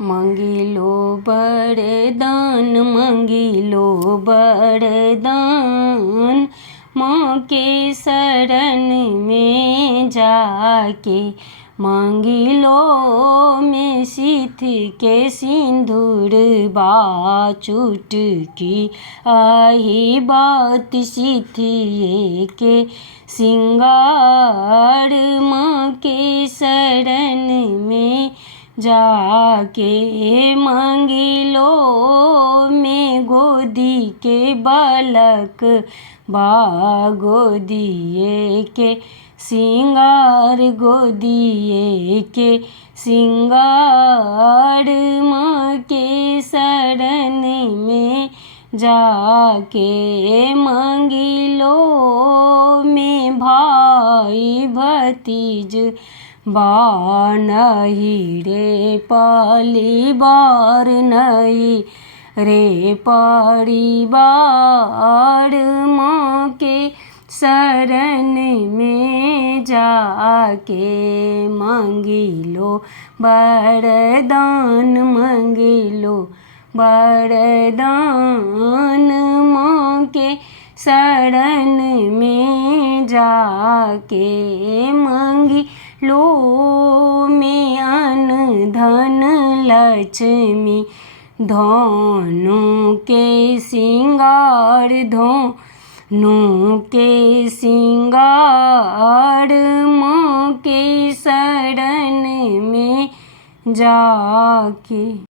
मंगिलो वरदान मंगिलो वरदान, माँ के शरण में जाके। मंगिलो में सिथ के सिंदूर बा चुटकी, आही बात सिथिए के सिंगार। माँ के शरण में जाके मंगिलो में गोदी के बालक बा गोदिए के सिंगार, गोदिए के सिंगार। माँ के शरण में जाके मंगिलो में भाई भतीज बा नहीं रे परिवार, नहीं रे परिवार। माँ के शरण में जाके मंगिलो वरदान मंगिलो वरदान। माँ के शरण में जाके मंगिलो में अन्न धन लक्ष्मी धनों के सिंगार, धनों के सिंगार। माँ के शरण में जाके।